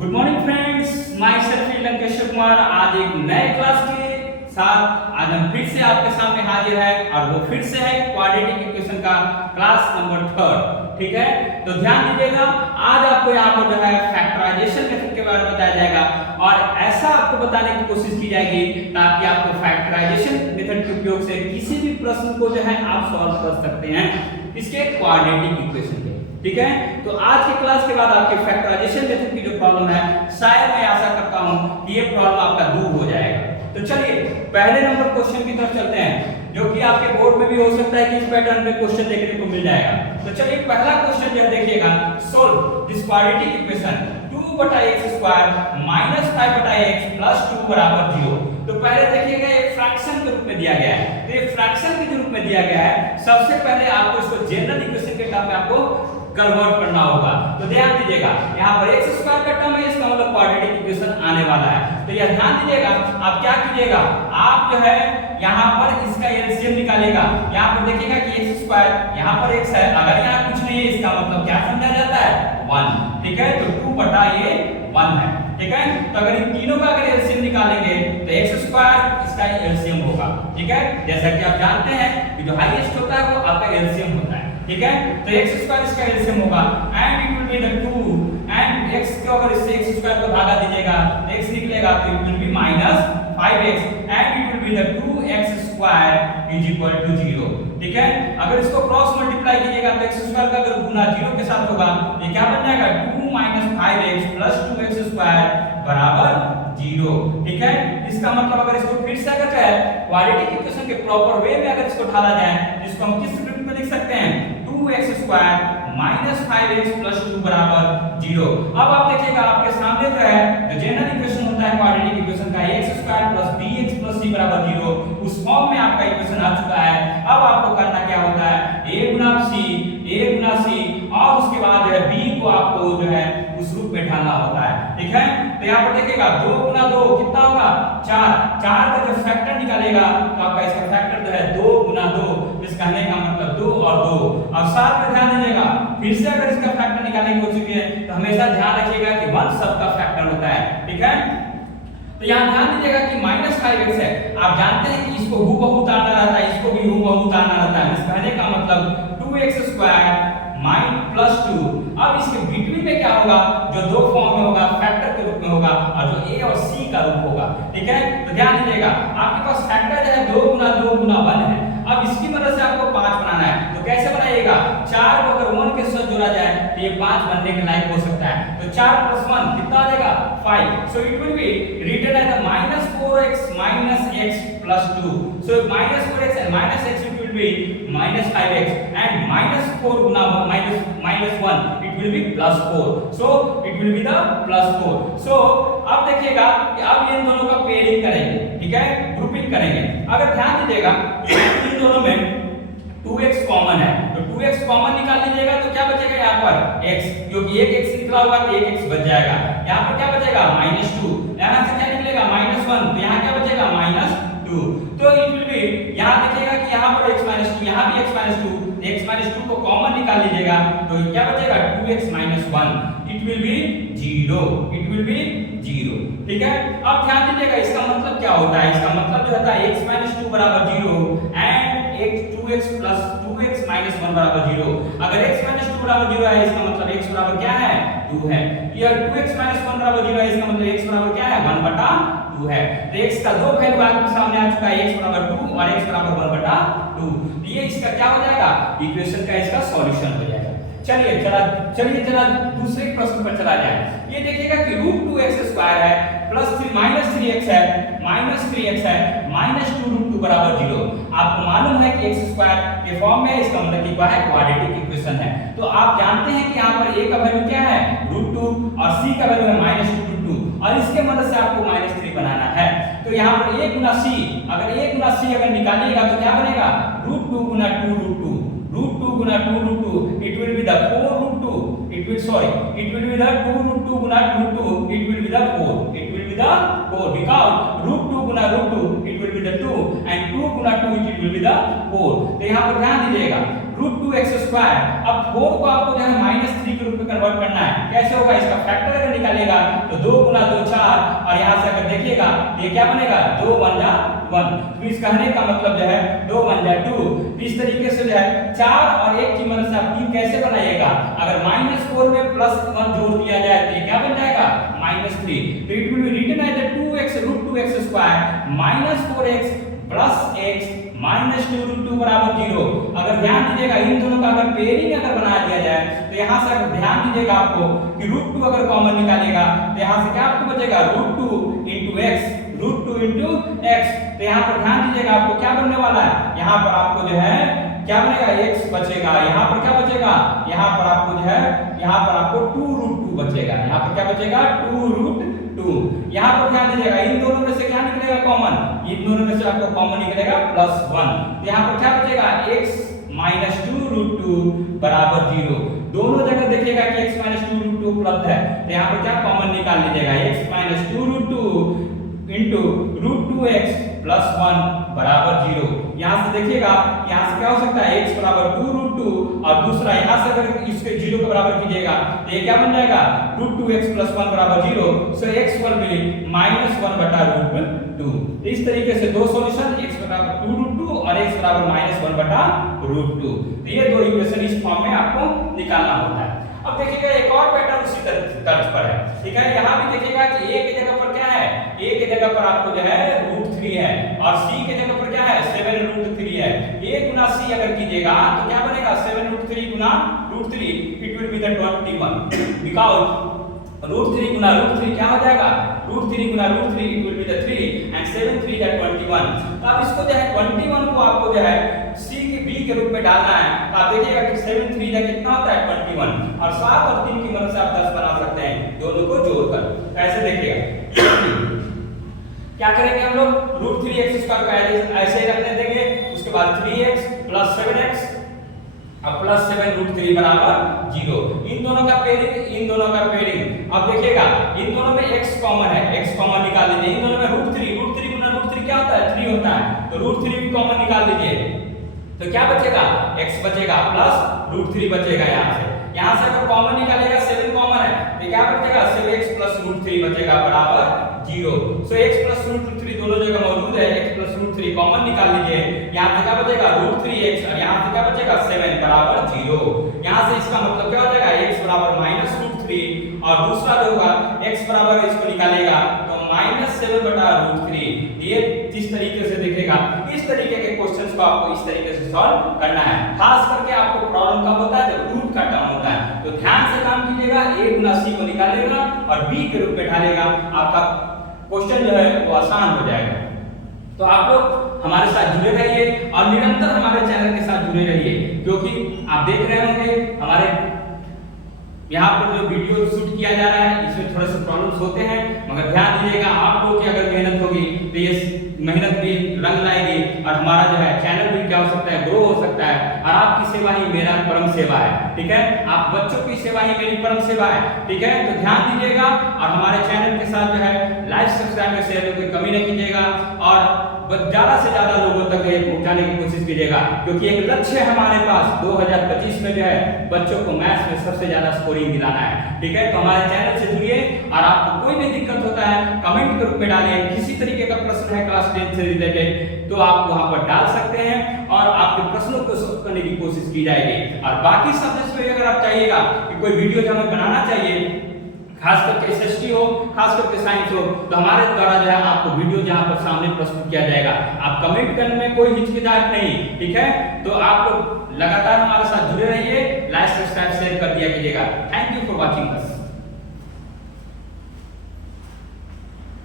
Good morning friends, my self Lankeshwar Kumar. आज एक नए क्लास के साथ आज हम फिर से आपके सामने हाजिर है और वो फिर से है क्वाड्रेटिक इक्वेशन का क्लास नंबर 3। ठीक है, तो ध्यान दीजिएगा। आज आपको यहाँ पर जो है फैक्टराइजेशन मेथड के बारे में बताया जाएगा और ऐसा आपको बताने की कोशिश की जाएगी ताकि आपको फैक्टराइजेशन मेथड के उपयोग से किसी भी प्रश्न को जो है आप सॉल्व कर सकते हैं इसके क्वाड्रेटिक इक्वेशन के। ठीक है, तो आज के क्लास के बाद आपके फैक्टराइजेशन मेथड की जो प्रॉब्लम है शायद मैं आशा करता हूं कि ये प्रॉब्लम आपका दूर हो जाएगा। तो चलिए पहले नंबर क्वेश्चन की तरफ चलते हैं, जो कि आपके बोर्ड में भी हो सकता है कि इस पैटर्न में क्वेश्चन देखने को मिल जाएगा। तो चलिए पहला क्वेश्चन जो है देखिएगा, solve this quadratic equation 2/x² - 5/x + 2 = 0। तो पहले देखिएगा एक फ्रैक्शन के रूप में दिया गया है। तो ये फ्रैक्शन के रूप में दिया गया है, सबसे पहले आपको इसको जनरल इक्वेशन के टर्म में आपको कन्वर्ट करना होगा। तो ध्यान दीजिएगा, यहाँ पर x² का टर्म है, इसका मतलब क्वाड्रेटिक इक्वेशन आने वाला है। तो यह ध्यान दीजिएगा, आप क्या कीजिएगा, आप जो है यहाँ पर इसका एलसीएम निकालेगा। यहाँ पर देखिएगा कि x², यहाँ पर x है, अगर यहाँ कुछ नहीं है इसका मतलब क्या समझा जाता है 1। ठीक है, तो 2/1 है। ठीक है, तो अगर इन तीनों का अगर एलसीएम निकालेंगे तो x² इसका एलसीएम होगा। ठीक है, जैसा कि आप जानते हैं कि जो हाईएस्ट होता है वो आपका एलसीएम होता है। ठीक है, तो x² इसका एलसीएम होगा and it will be the 2 and x को अगर इससे x² को भागा दीजिएगा तो x निकलेगा, तो it will B -5x and it will be the 2x² = 0। ठीक है, अगर इसको क्रॉस मल्टीप्लाई कीजिएगा तो x² का अगर गुना 0 के साथ होगा ये क्या बन जाएगा, 2 - 5x + 2x² = 0। ठीक है, इसका मतलब अगर इसको फिर से अगर है क्वाड्रेटिक इक्वेशन के प्रॉपर वे में अगर इसको ढाला जाए तो इसको हम किस रूप में लिख सकते हैं, 2x² - 5x + 2 = 0। अब आप देखिएगा आपके सामने जो है जो जनरल इक्वेशन होता है क्वाड्रेटिक इक्वेशन का, x² + bx + c = 0, उस फॉर्म में आपका इक्वेशन आ चुका है। अब आपको करना क्या होता है, a गुना c और उसके बाद जो है b को आपको जो है उस रूप में ढालना होता है। ठीक है, तो यहाँ पर देखिएगा 2 गुना 2 कितना होगा, 4 का जब फैक्टर निकालेगा तो आपका इसका फैक्टर जो है 2 गुना 2, इस कहने का मतलब 2 और 2। अब साथ में ध्यान दीजिएगा, फिर से अगर इसका फैक्टर निकालने की कोशिश करें तो हमेशा ध्यान रखिएगा कि 1 सबका फैक्टर होता है। ठीक है, तो यहाँ ध्यान दीजिएगा कि -5x है, आप जानते हैं कि इसको हूबहू उतारना रहता है, इसको भी हूबहू उतारना रहता है। इस कहने का मतलब 2x² - 2। अब इसके बिटवीन में क्या होगा, जो दो फॉर्म में होगा फैक्टर के रूप में होगा और जो a और c का रूप होगा। ठीक है, तो ध्यान दीजिएगा आपके पास फैक्टर जो है 2 गुना 2 गुना 1 है। अब इसकी मदद से आपको 5 बनाना है, तो कैसे बनाइएगा, 4 को अगर 1 के साथ जोड़ा जाए तो ये 5 बनने के लायक हो सकता है। तो 4 + 1 कितना आ जाएगा, 5। So it will be written as -4x - x + 2। So -4x and -x it will be -5x and -4 गुना -1 it will be +4। so it will be the +4। so अब देखिएगा कि अब इन दोनों का पेयरिंग करेंगे। ठीक है, ग्रुपिंग करेंगे। अगर ध्यान दीजिएगा इन दोनों में 2x कॉमन है, तो 2x कॉमन निकाल लीजिएगा तो क्या बचेगा यहाँ पर x, क्योंकि एक x निकला होगा तो एक x बच जाएगा। यहाँ पर क्या बचेगा, -2, यहाँ से क्या निकलेगा -1, तो यहाँ क्या बचेगा -2। तो इट विल बी, यहाँ देखिएगा कि यहाँ पर x - 2, यहाँ भी x - 2 को कॉमन निकाल लीजिएगा तो क्या बचेगा 2x - 1, it will B 0, it will B 0। ठीक है, अब ध्यान दीजिएगा इसका मतलब क्या होता है, इसका मतलब जो होता है x - 2 = 0 एंड 2x + 2x - 1 = 0। अगर x - 2 = 0 है इसका मतलब x बराबर क्या है, 2 है। या 2x - 1 = 0 है इसका मतलब x बराबर क्या है, 1/2 है। तो x का दो वैल्यू आपके सामने आ चुका है, x बराबर 2 और x बराबर 1/2। ये इसका क्या हो जाएगा, इक्वेशन का इसका सॉल्यूशन हो जाएगा। चलिए जरा दूसरे प्रश्न पर चला जाए। ये देखिएगा कि √2x² है -3x है -3x है -2√2 = 0। आपको मालूम है कि x² के फॉर्म में, इसका मतलब कि क्या है, क्वाड्रेटिक इक्वेशन है। तो आप जानते हैं कि यहाँ पर a का वैल्यू क्या है, √2 और c का वैल्यू है -2√2 और इसके मदद से आपको -3 बनाना है। तो यहाँ पर a गुना c, अगर a गुना c अगर निकालिएगा तो क्या बनेगा, √2 गुना 2√2, √2 गुना 2√2 it will be the 4√2, it will be the 2√2 Guna √2 it will be the 4, it will be the 4 because √2 Guna √2 it will be the 2 and 2 Guna 2 it will be the 4। तो यहाँ पर ध्यान दीजिएगा √2x², अब 4 को आपको जो है -3 के रूप में कन्वर्ट करना है। कैसे होगा, इसका फैक्टर अगर निकालेगा तो 2 गुना 2 4 और यहाँ से अगर देखिएगा ये क्या बनेगा 2 1 जा 1। तो इस कहने का मतलब जो है 2 1 जा 2। इस तरीके से जो है 4 और 1 की मदद से आप 3 कैसे बनाइएगा, अगर -4 में +1 जोड़ दिया जाए तो ये क्या बन जाएगा -3। तो it will be written as 2x √2x square -4x + x -2√2 बराबर 0। अगर ध्यान दीजिएगा इन दोनों का अगर पेयरिंग अगर बना दिया जाए तो यहाँ से अगर ध्यान दीजिएगा आपको कि √2 अगर कॉमन निकालेगा तो यहाँ से क्या आपको बचेगा √2 × x √2 × x। तो यहाँ पर ध्यान दीजिएगा आपको क्या बनने वाला है, यहाँ पर आपको जो है क्या बनेगा x बचेगा, यहाँ पर क्या बचेगा, यहाँ पर आपको जो है यहाँ पर आपको 2√2 बचेगा, यहाँ पर क्या बचेगा 2√2। यहाँ पर ध्यान दीजिएगा इन दोनों में से क्या निकलेगा कॉमन, इन दोनों में से आपको कॉमन निकलेगा +1। तो यहाँ पर क्या बचेगा x -2√2 बराबर 0। दोनों जगह देखिएगा कि x -2√2 उपलब्ध है तो यहाँ पर क्या कॉमन निकाल लीजिएगा x -2√2 × √2x + 1 बराबर 0। यहाँ से देखिएगा यहाँ से क्या हो सकता है x बराबर 2√2 और दूसरा यहाँ से अगर इसके 0 के बराबर कीजिएगा तो ये क्या बन जाएगा √2x + 1 बराबर 0। सो x will be -1/√2। इस तरीके से दो सॉल्यूशन x बराबर 2√2 और x बराबर -1/√2। तो ये दो इक्वेशन इस फॉर्म में आपको निकालना होता है। अब देखिएगा एक और पैटर्न उसी तर्ज पर है, ठीक है। यहाँ भी देखिएगा कि a की जगह पर क्या है, a की जगह पर आपको जो है √3 है और c की जगह पर क्या है 7√3 है। a गुना c अगर कीजिएगा तो क्या बनेगा 7√3 गुना √3 it will be the 21 because √3 गुना √3 क्या हो जाएगा √3 गुना √3 it will be the 3 and 7 3 that 21। तो अब इसको जो है 21 को आपको जो है c के b के रूप में डालना है। तो आप देखिएगा कि 7 3 जा कितना होता है 21 और 7 और 3 की मदद से आप 10 बना सकते हैं दोनों को जोड़कर। ऐसे देखिएगा क्या करेंगे हम लोग √3x स्क्वायर को ऐसे ही रखने देंगे, उसके बाद 3x + 7x अब +7 √3 बराबर 0। इन दोनों का पेयरिंग अब देखिएगा इन दोनों में x कॉमन है, x कॉमन निकाल लीजिए। इन दोनों में √3 गुना √3 क्या होता है 3 होता है, तो √3 भी कॉमन निकाल लीजिए तो क्या बचेगा x बचेगा प्लस √3 बचेगा। यहाँ से अगर कॉमन निकालेगा 7 कॉमन है तो क्या बचेगा 7x + √3 बचेगा बराबर 0। सो x + √3 दोनों जगह मौजूद है, x + √3 कॉमन निकाल लीजिए। यहाँ से क्या बचेगा √3x और यहाँ से क्या बचेगा 7 बराबर 0। यहाँ से इसका मतलब क्या हो जाएगा x बराबर -√3 और दूसरा जो होगा x बराबर इसको निकालेगा तो -7/√3। ये इस तरीके से देखेगा। इस तरीके के क्वेश्चंस को आपको इस तरीके से सॉल्व करना है। खास करके आपको प्रॉब्लम कब होता है जब रूट का टर्म होता है। तो ध्यान से काम कीजिएगा, a गुना c को निकालेगा और b के रूप में ढालेगा, आपका क्वेश्चन जो है वो आसान हो जाएगा। तो आप लोग हमारे साथ जुड़े रहिए और निरंतर हमारे चैनल के साथ जुड़े रहिए, क्योंकि आप देख रहे होंगे हमारे यहाँ पर जो वीडियो शूट किया जा रहा है इसमें थोड़े से प्रॉब्लम्स होते हैं, मगर ध्यान दीजिएगा आप लोग की अगर मेहनत होगी तो ये मेहनत भी रंग लाएगी और हमारा जो है चैनल भी क्या हो सकता है ग्रो हो सकता है और आपकी सेवा ही मेरा परम सेवा है, ठीक है। आप बच्चों की सेवा ही मेरी परम सेवा है, ठीक है। तो ध्यान दीजिएगा और हमारे चैनल के साथ जो है लाइक सब्सक्राइब में शेयर में कमी नहीं कीजिएगा और ज्यादा से ज्यादा लोगों तक ये पहुंचाने की कोशिश कीजिएगा, क्योंकि एक लक्ष्य है हमारे पास 2025 में जो है बच्चों को मैथ्स में सबसे ज्यादा स्कोरिंग दिलाना है, ठीक है। तो हमारे चैनल से जुड़िए और आपको कोई भी दिक्कत होता है कमेंट के रूप में डालिए। किसी तरीके का प्रश्न है क्लास 10 से रिलेटेड तो आप वहां पर डाल सकते हैं और आपके प्रश्नों को सॉल्व करने की कोशिश की जाएगी। और बाकी सब्जेक्ट्स में अगर आप चाहिएगा कि कोई वीडियो जो हमें बनाना चाहिए, खास करके एसएसटी हो, खास करके साइंस हो, तो हमारे द्वारा जो है आपको वीडियो जहां पर सामने प्रस्तुत किया जाएगा। आप कमेंट करने में कोई हिचकिचाहट नहीं, ठीक है। तो आप लोग लगातार हमारे साथ जुड़े रहिए, लाइक सब्सक्राइब शेयर कर दिया कीजिएगा। Thank you for watching us.